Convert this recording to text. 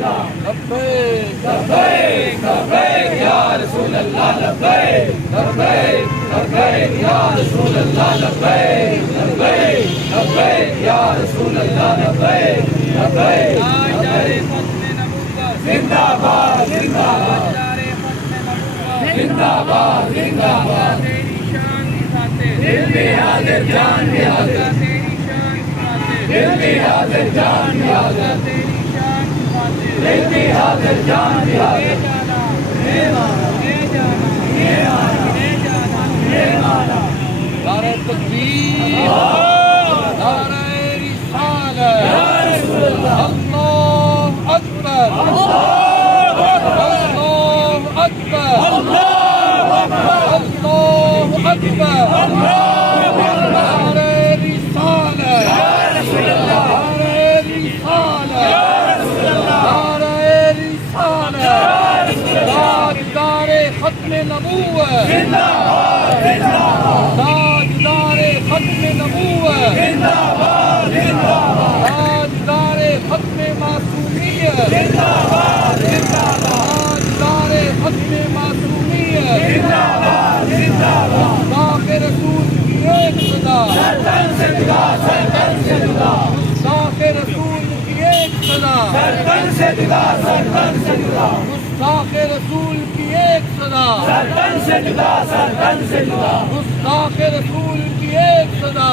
لبیک لبیک لبیک یا رسول اللہ لبیک لبیک لبیک یا رسول اللہ لبیک لبیک لبیک یا رسول اللہ لبیک لبیک زندہ باد زندہ باد زندہ باد زندہ باد دل میں حاضر جان میں حاضر دل میں حاضر جان میں حاضر دل میں حاضر جان میں حاضر نعرہ تکبیر نعرہ رسالت اللہ اکبر اللہ اکبر اللہ اکبر نعرہ رسالت نعرہ رسالت تاجدار ختم نبوت تاجدار ختم نبوت تاجدار ختم معصومیت تاجدار ختم معصومیت گستاخ رسول کی ایک صدا گستاخ رسول کی ایک صدا گستاخ رسول کی ایک صدا گستاخ رسول کی ایک صدا